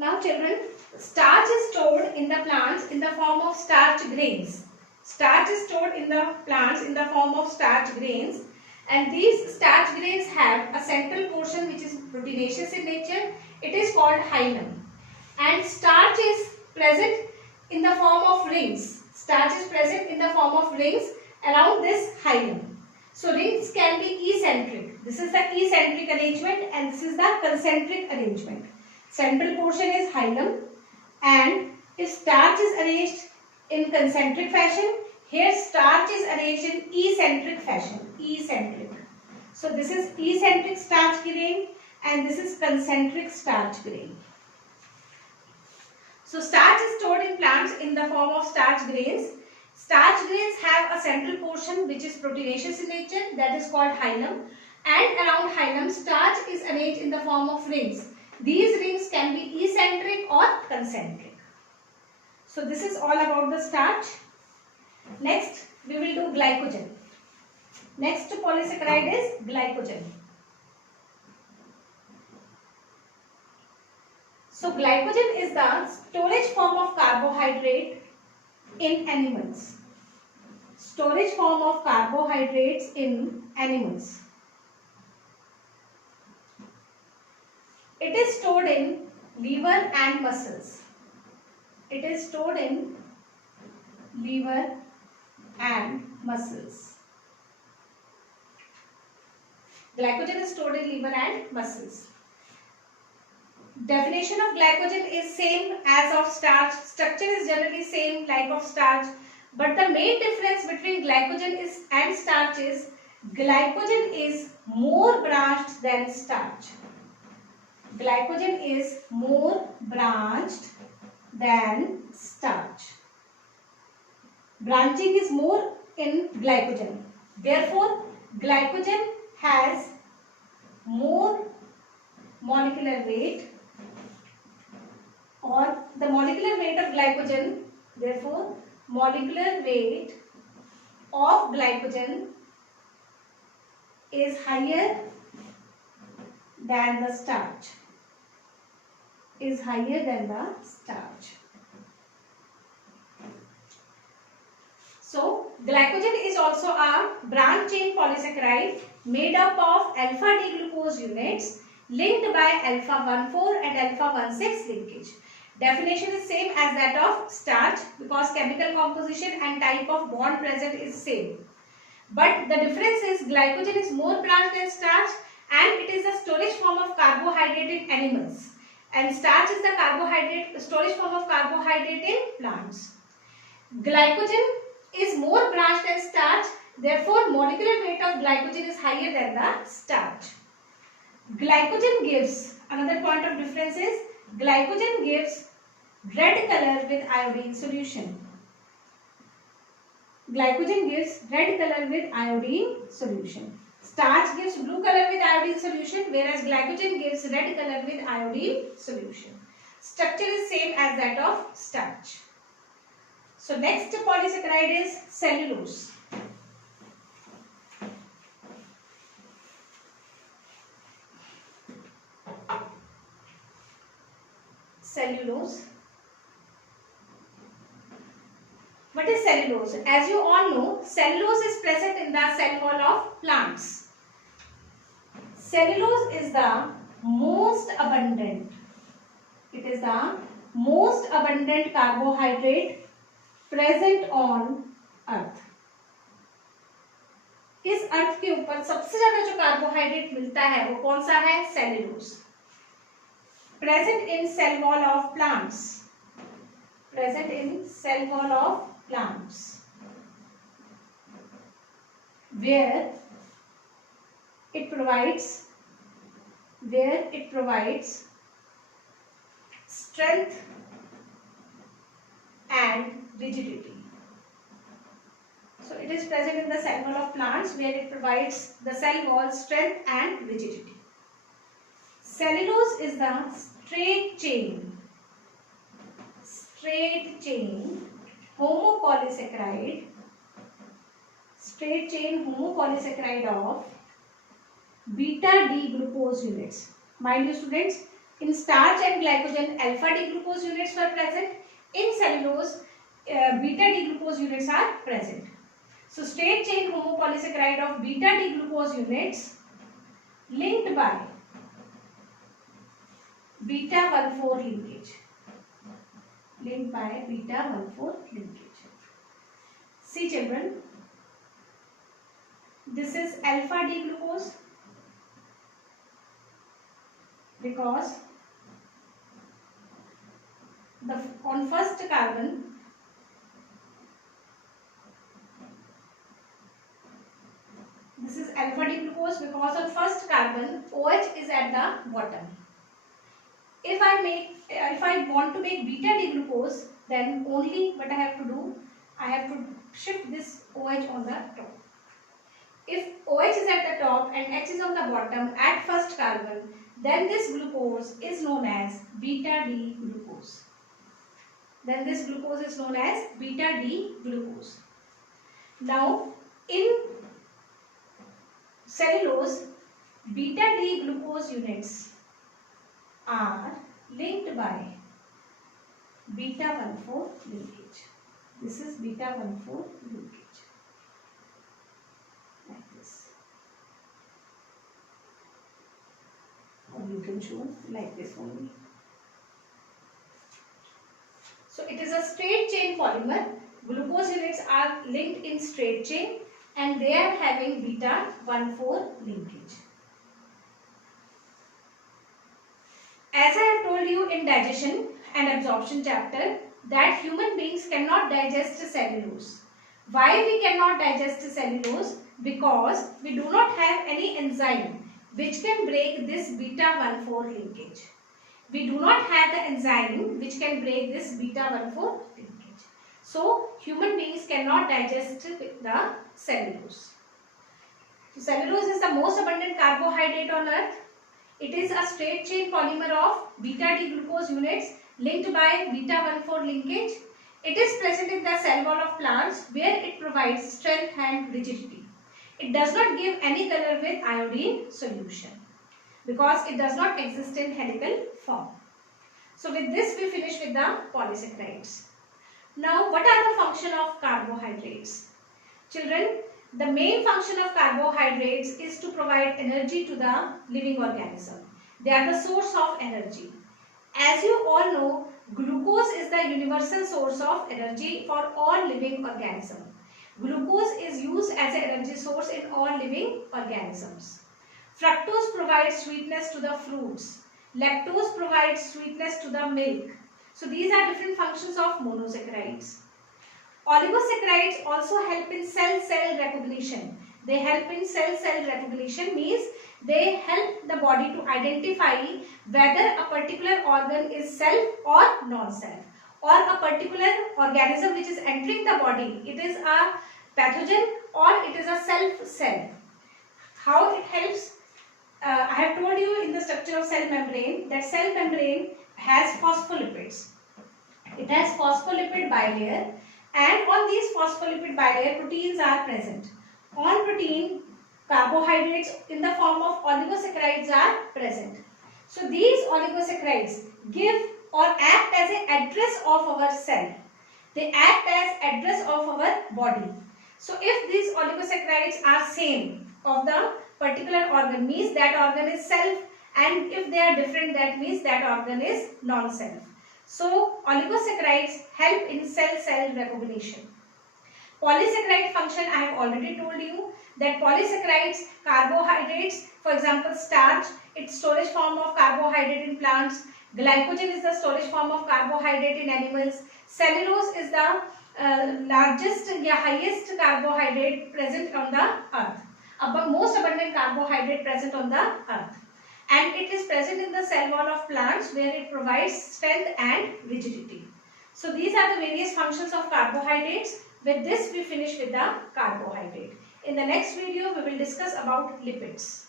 Now children, starch is stored in the plants in the form of starch grains. Starch is stored in the plants in the form of starch grains, and these starch grains have a central portion which is proteinaceous in nature. It is called hilum, and starch is present in the form of rings. Starch is present in the form of rings around this hilum. So rings can be eccentric. This is the eccentric arrangement and this is the concentric arrangement. Central portion is hilum, and if starch is arranged in concentric fashion, here starch is arranged in eccentric fashion. Eccentric. So this is eccentric starch grain and this is concentric starch grain. So starch is stored in plants in the form of starch grains. Starch grains have a central portion which is proteinaceous in nature, that is called hilum, and around hilum starch is arranged in the form of rings. These rings can be eccentric or concentric. So this is all about the starch. Next we will do glycogen. Next polysaccharide is glycogen. So glycogen is the storage form of carbohydrate in animals. Storage form of carbohydrates in animals. It is stored in liver and muscles. It is stored in liver and muscles. Glycogen is stored in liver and muscles. Definition of glycogen is same as of starch. Structure is generally same like of starch. But the main difference between glycogen and starch is glycogen is more branched than starch. Glycogen is more branched than starch. Branching is more in glycogen. Therefore, glycogen has more molecular weight, or the molecular weight of glycogen, therefore molecular weight of glycogen is higher than the starch. Is higher than the starch. So glycogen is also a branch chain polysaccharide made up of alpha-D-glucose units linked by alpha-1,4 and alpha-1,6 linkage. Definition is same as that of starch because chemical composition and type of bond present is same. But the difference is glycogen is more branched than starch and it is the storage form of carbohydrate in animals. And starch is the storage form of carbohydrate in plants. Glycogen is more branched than starch, therefore molecular weight of glycogen is higher than the starch. Glycogen gives, another point of difference is, glycogen gives red color with iodine solution. Glycogen gives red color with iodine solution. Starch gives blue color with iodine solution, whereas glycogen gives red color with iodine solution. Structure is same as that of starch. So next polysaccharide is cellulose. Cellulose. What is cellulose? As you all know, cellulose is present in the cell wall of plants. Cellulose is the most abundant. It is the most abundant carbohydrate present on earth. इस अर्थ के ऊपर सबसे ज्यादा जो carbohydrate मिलता है वो कौन सा है? Cellulose. Present in cell wall of plants. Present in cell wall of plants. Where it provides strength and rigidity. So it is present in the cell wall of plants where it provides the cell wall strength and rigidity. Cellulose is the straight chain homopolysaccharide of beta-D glucose units. Mind you students, In starch and glycogen, alpha D glucose units were present. In cellulose, beta D glucose units are present. So straight chain homopolysaccharide of beta D glucose units linked by beta 1,4 linkage. Linked by beta 1,4 linkage. See children, this is alpha D glucose because on first carbon this is alpha D glucose because on first carbon OH is at the bottom. If I want to make beta D glucose, then only what I have to do, I have to shift this OH on the top. If OH is at the top and H is on the bottom at first carbon, then this glucose is known as beta D glucose. Then this glucose is known as beta D glucose. Now in cellulose, beta D glucose units are linked by beta 1,4 linkage. This is beta 1,4 linkage. Like this. Or you can show like this only. So it is a straight chain polymer. Glucose units are linked in straight chain and they are having beta 1,4 linkage. As I have told you in digestion and absorption chapter that human beings cannot digest cellulose. Why we cannot digest cellulose? Because we do not have any enzyme which can break this beta 1,4 linkage. We do not have the enzyme which can break this beta 1,4 linkage. So human beings cannot digest the cellulose. So cellulose is the most abundant carbohydrate on earth. It is a straight chain polymer of beta D glucose units linked by beta 1,4 linkage. It is present in the cell wall of plants where it provides strength and rigidity. It does not give any color with iodine solution because it does not exist in helical form. So with this we finish with the polysaccharides. Now what are the function of carbohydrates? Children, the main function of carbohydrates is to provide energy to the living organism. They are the source of energy. As you all know, glucose is the universal source of energy for all living organisms. Glucose is used as an energy source in all living organisms. Fructose provides sweetness to the fruits. Lactose provides sweetness to the milk. So these are different functions of monosaccharides. Oligosaccharides also help in cell-cell recognition. They help in cell-cell recognition means they help the body to identify whether a particular organ is self or non-self, or a particular organism which is entering the body, it is a pathogen or it is a self cell. How it helps? I have told you in the structure of cell membrane that cell membrane has phospholipids. It has phospholipid bilayer, and on these phospholipid bilayer proteins are present. On protein, carbohydrates in the form of oligosaccharides are present. So these oligosaccharides give or act as an address of our cell. They act as address of our body. So if these oligosaccharides are same of the particular organ, means that organ is self, and if they are different, that means that organ is non-self. So oligosaccharides help in cell-cell recognition. Polysaccharide function, I have already told you that polysaccharides, carbohydrates, for example starch, its storage form of carbohydrate in plants. Glycogen is the storage form of carbohydrate in animals. Cellulose is the largest, highest carbohydrate present on the earth. Most abundant carbohydrate present on the earth. And it is present in the cell wall of plants where it provides strength and rigidity. So these are the various functions of carbohydrates. With this we finish with the carbohydrate. In the next video we will discuss about lipids.